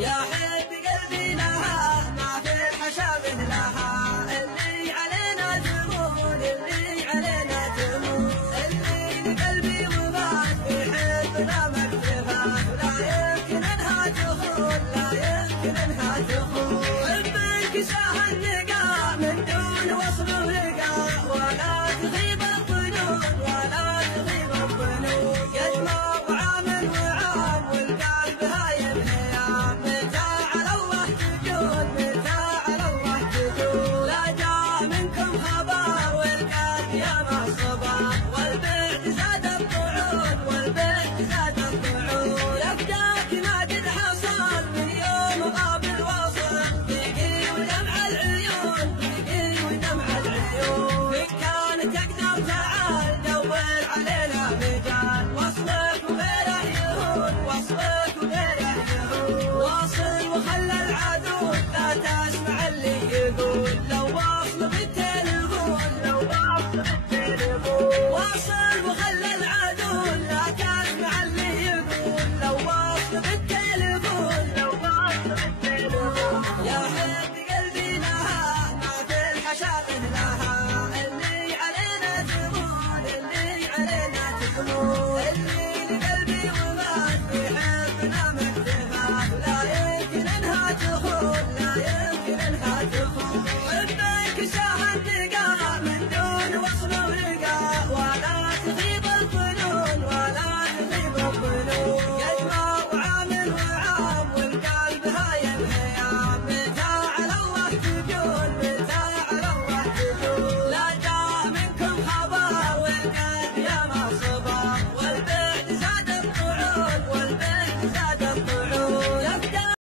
يا حب قلبي لها ما في الحشا مثلها، اللي علينا تمون اللي علينا تمون، اللي لقلبي وفات في حبنا مكتفات، لا يمكن انها تخون لا يمكن انها تخون، حبك سهل